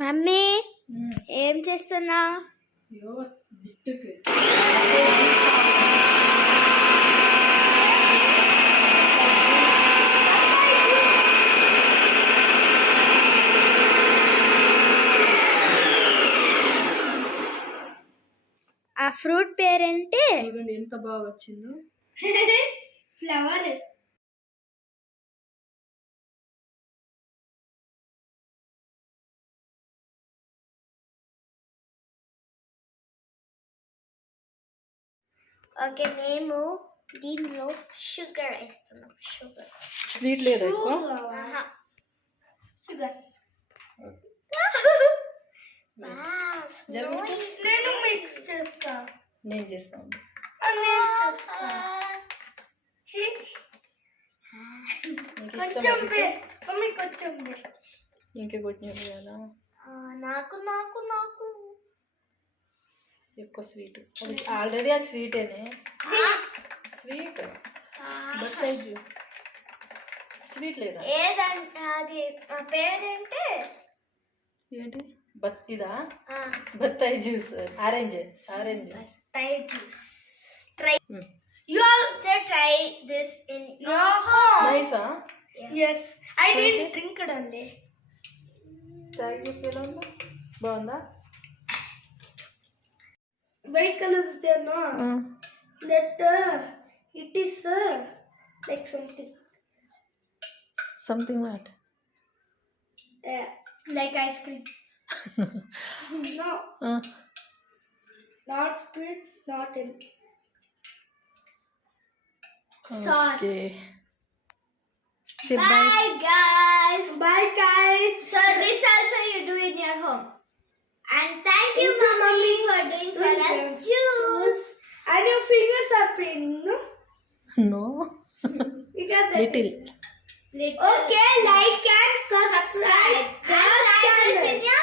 మమ్మీ ఏం చేస్తున్నా? ఆ ఫ్రూట్ పేరేంటి? చూడండి ఎంత బాగా వచ్చిందో. ఫ్లవర్. ఓకే, మేము దీనిలో షుగర్ వేస్తున్నాం. షుగర్ స్వీట్ లేదా ఎక్కువ? షుగర్. నేను మిక్స్ చేస్తా. నేను చేస్తాను. ఇంకా కొంచెం కదా నాకు నాకు నాకు ఎక్కువ స్వీట్. ఆల్రెడీ అది స్వీటేనే. స్వీట్ బత్తాయి స్వీట్ లేదా? ఏదంటే అది పేరేంటే ఏంటి? ఇదా బత్తాయి జ్యూస్. ఆరెంజ్ బత్తాయి juice. Try. You also try this in your home. Nice, huh? Yeah. Yes, I didn't drink it only. Try చెప్పి ఎలా ఉందా? బాగుందా? White color is there, no? That it is like something. Something what? Like ice cream. No. Not sweet, not anything. Okay. Say Bye guys. Bye guys. So this also you do in your home. And thank you, mommy, for doing for us juice. And your fingers are paining, no? No. Because Little. Okay, like and subscribe. And try this in your